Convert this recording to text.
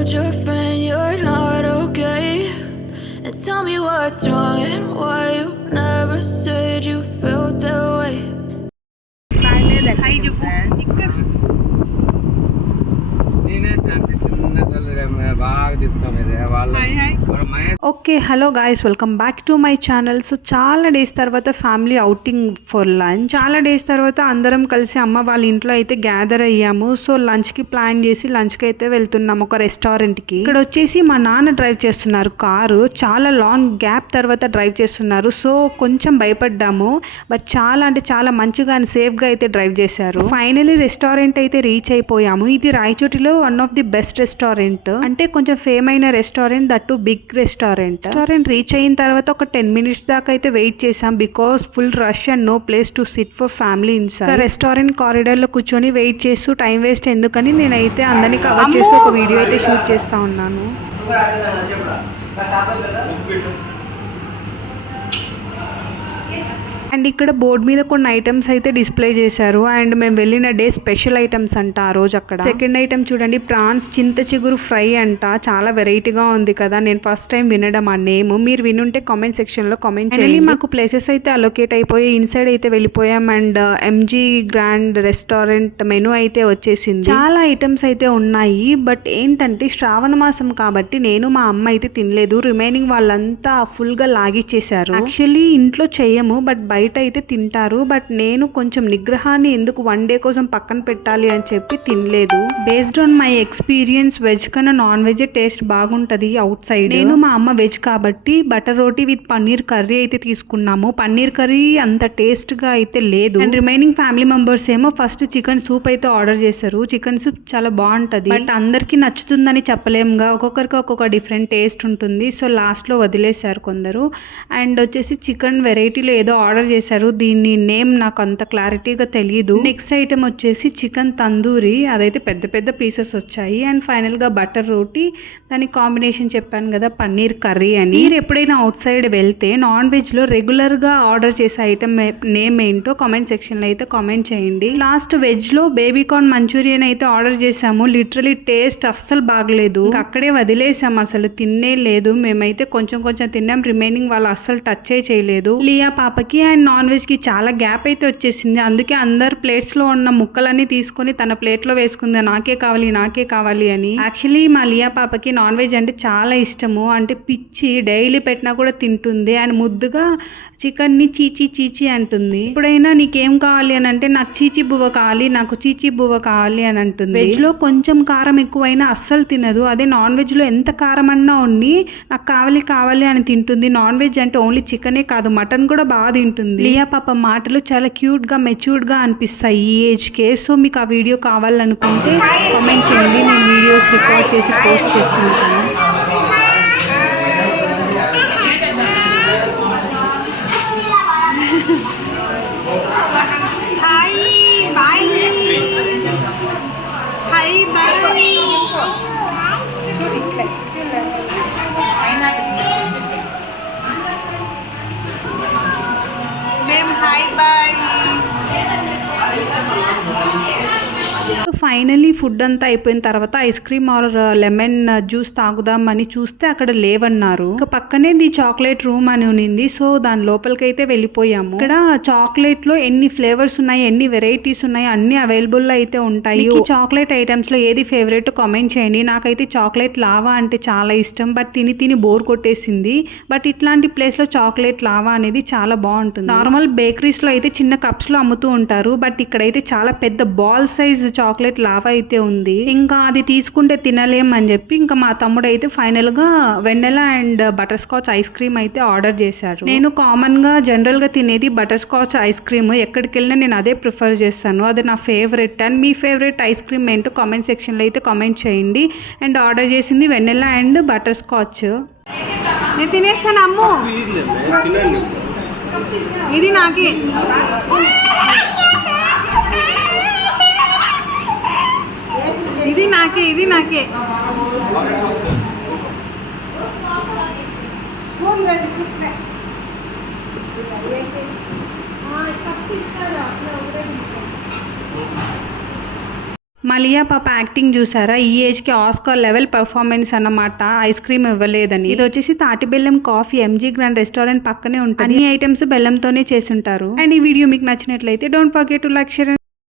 told your friend you're not okay, and tell me what's wrong and why you never said you felt that way. Hi చెప్పు ఇక్కడ okay hello guys welcome back to my channel. So చాలా days తర్వాత family outing for lunch. చాలా days తర్వాత అందరం కలిసి అమ్మ వాళ్ళ ఇంట్లో అయితే గ్యాదర్ అయ్యాము. సో లంచ్కి ప్లాన్ చేసి లంచ్కి అయితే వెళ్తున్నాము ఒక రెస్టారెంట్కి. ఇక్కడ వచ్చేసి మా నాన్న డ్రైవ్ చేస్తున్నారు కారు. చాలా లాంగ్ గ్యాప్ తర్వాత డ్రైవ్ చేస్తున్నారు. సో కొంచెం భయపడ్డాము, బట్ చాలా అంటే చాలా మంచిగా అండ్ సేఫ్గా అయితే డ్రైవ్ చేశారు. ఫైనలీ రెస్టారెంట్ అయితే రీచ్ అయిపోయాము. ఇది రాయచోటిలో one of the best restaurant, అంటే కొంచెం ఫేమ్ అయిన restaurant, that big restaurant reach అయిన తర్వాత ఒక 10 minutes దాకా అయితే వెయిట్ చేసాం, because full rush and no place to sit for family inside. Restaurant corridor లో కూర్చొని వెయిట్ చేస్తూ టైం వేస్ట్ ఎందుకని నేనైతే అందరినీ కవర్ చేస్తూ ఒక వీడియో అయితే షూట్ చేస్తా ఉన్నాను. అండ్ ఇక్కడ బోర్డు మీద కొన్ని ఐటమ్స్ అయితే డిస్ప్లే చేశారు. అండ్ మేము వెళ్ళిన డే స్పెషల్ ఐటమ్స్ అంట ఆ రోజు అక్కడ. సెకండ్ ఐటమ్ చూడండి, ప్రాన్స్ చింత చిగురు ఫ్రై అంట. చాలా వెరైటీగా ఉంది కదా, నేను ఫస్ట్ టైం వినడం ఆ నేమ్. మీరు వినుంటే కామెంట్ సెక్షన్ లో కామెంట్ చేయండి. మాకు ప్లేసెస్ అయితే అలొకేట్ అయిపోయి ఇన్సైడ్ అయితే వెళ్ళిపోయాం. And MG grand restaurant menu అయితే వచ్చేసింది. చాలా ఐటమ్స్ అయితే ఉన్నాయి, బట్ ఏంటంటే శ్రావణ మాసం కాబట్టి నేను మా అమ్మ అయితే తినలేదు. రిమైనింగ్ వాళ్ళంతా ఫుల్ గా లాగిచ్చేసారు. యాక్చువల్లీ ఇంట్లో చెయ్యము, బట్ బయట అయితే తింటారు. బట్ నేను కొంచెం నిగ్రహాన్ని ఎందుకు వన్ డే కోసం పక్కన పెట్టాలి అని చెప్పి తినలేదు. Based on my experience veg కన్నా నాన్ వెజ్ టేస్ట్ బాగుంటది అవుట్ సైడ్. నేను మా అమ్మ వెజ్ కాబట్టి butter roti with paneer curry అయితే తీసుకున్నాము. పన్నీర్ కర్రీ అంత టేస్ట్ గా అయితే లేదు. అండ్ రిమైనింగ్ ఫ్యామిలీ మెంబర్స్ ఏమో ఫస్ట్ చికెన్ సూప్ అయితే ఆర్డర్ చేశారు. చికెన్ సూప్ చాలా బాగుంటది, బట్ అందరికి నచ్చుతుందని చెప్పలేముగా, ఒక్కొక్కరికి ఒక్కొక్క డిఫరెంట్ టేస్ట్ ఉంటుంది. సో లాస్ట్ లో వదిలేశారు కొందరు. అండ్ వచ్చేసి చికెన్ వెరైటీలో ఏదో ఆర్డర్ చేశారు, దీని నేమ్ నాకు అంత క్లారిటీగా తెలియదు. నెక్స్ట్ ఐటమ్ వచ్చేసి చికెన్ తందూరి, అదైతే పెద్ద పెద్ద పీసెస్ వచ్చాయి. అండ్ ఫైనల్ గా బటర్ రోటీ, దాని కాంబినేషన్ చెప్పాను కదా పన్నీర్ కర్రీ అని. మీరు ఎప్పుడైనా అవుట్ సైడ్ వెళ్తే నాన్ వెజ్ లో రెగ్యులర్ గా ఆర్డర్ చేసే ఐటమ్ నేమ్ ఏంటో కామెంట్ సెక్షన్ లో అయితే కామెంట్ చేయండి. లాస్ట్ వెజ్ లో బేబీ కార్న్ మంచూరియన్ అయితే ఆర్డర్ చేసాము. లిటరలీ టేస్ట్ అస్సలు బాగలేదు, అక్కడే వదిలేసాం, అసలు తిన్నే లేదు. మేమైతే కొంచెం కొంచెం తిన్నాం, రిమైనింగ్ వాళ్ళు అస్సలు టచ్ చేయలేదు. లియా పాపకి అండ్ నాన్ వెజ్ కి చాలా గ్యాప్ అయితే వచ్చేసింది. అందుకే అందరు ప్లేట్స్ లో ఉన్న ముక్కలన్నీ తీసుకొని తన ప్లేట్ లో వేసుకుంది, నాకే కావాలి నాకే కావాలి అని. యాక్చువల్లీ మా లియా పాపకి నాన్ వెజ్ అంటే చాలా ఇష్టము, అంటే పిచ్చి, డైలీ పెట్టినా కూడా తింటుంది. అండ్ ముద్దుగా చికెన్ ని చీచి చీచి అంటుంది. ఎప్పుడైనా నీకేం కావాలి అని అంటే నాకు చీచి బువ్వ కావాలి, నాకు చీచి బువ్వ కావాలి అని అంటుంది. వెజ్ లో కొంచెం కారం ఎక్కువైనా అస్సలు తినదు. అదే నాన్ వెజ్ లో ఎంత కారం అన్నా ఉండి నాకు కావాలి కావాలి అని తింటుంది. నాన్ వెజ్ అంటే ఓన్లీ చికెనే కాదు, మటన్ కూడా బాగా తింటుంది. లియా పాప మాటలు చాలా క్యూట్ గా మెచ్యూర్డ్ గా అనిపిస్తాయి ఈ ఏజ్ కే. సో మీకు ఆ వీడియో కావాలనుకుంటే కామెంట్ చేయండి, నేను వీడియోస్ రికార్డ్ చేసి పోస్ట్ చేస్తుంటాను. ఫైనలీ ఫుడ్ అంతా అయిపోయిన తర్వాత ice cream or lemon juice తాగుదామని చూస్తే అక్కడ లేవన్నారు. ఇక పక్కనే ది చాక్లెట్ రూమ్ అని ఉంది. సో దాని లోపలికి అయితే వెళ్ళిపోయాము. ఇక్కడ చాక్లెట్ లో ఎన్ని ఫ్లేవర్స్ ఉన్నాయి, ఎన్ని వెరైటీస్ ఉన్నాయి, అన్ని అవైలబుల్ అయితే ఉంటాయి. చాక్లెట్ ఐటమ్స్ లో ఏది ఫేవరెట్ కామెంట్ చేయండి. నాకైతే చాక్లెట్ లావా అంటే చాలా ఇష్టం, బట్ తిని తిని బోర్ కొట్టేసింది. బట్ ఇట్లాంటి ప్లేస్ లో చాక్లెట్ లావా అనేది చాలా బాగుంటుంది. నార్మల్ బేకరీస్ లో అయితే చిన్న కప్స్ లో అమ్ముతూ ఉంటారు, బట్ ఇక్కడైతే చాలా పెద్ద బాల్ సైజ్ చాక్లెట్ లావా అయితే ఉంది. ఇంకా అది తీసుకుంటే తినలేం అని చెప్పి ఇంకా మా తమ్ముడు అయితే ఫైనల్ గా vanilla and butterscotch ice cream అయితే ఆర్డర్ చేశారు. నేను కామన్ గా జనరల్ గా తినేది బటర్ స్కాచ్ ఐస్ క్రీమ్, ఎక్కడికి వెళ్ళినా నేను అదే ప్రిఫర్ చేస్తాను, అది నా favourite. And me favourite ice cream ఏంటో కామెంట్ సెక్షన్ లో అయితే కామెంట్ చేయండి. అండ్ ఆర్డర్ చేసింది వెన్నెలా అండ్ బటర్ స్కాచ్. నేను తినేస్తాను అమ్ము, ఇది నాకే. ఇది నాకే, ఇది నాకే. మలియా పాప యాక్టింగ్ చూసారా, ఈ ఏజ్కి ఆస్కార్ లెవెల్ పర్ఫార్మెన్స్ అన్నమాట. ఐస్ క్రీమ్ ఇవ్వలేదని. ఇది వచ్చేసి తాటి బెల్లం కాఫీ ఎంజీ గ్రాండ్ రెస్టారెంట్ పక్కనే ఉంటుంది. అన్ని ఐటమ్స్ బెల్లంతోనే చేసుంటారు. అండ్ ఈ వీడియో మీకు నచ్చినట్లయితే don't forget to like, share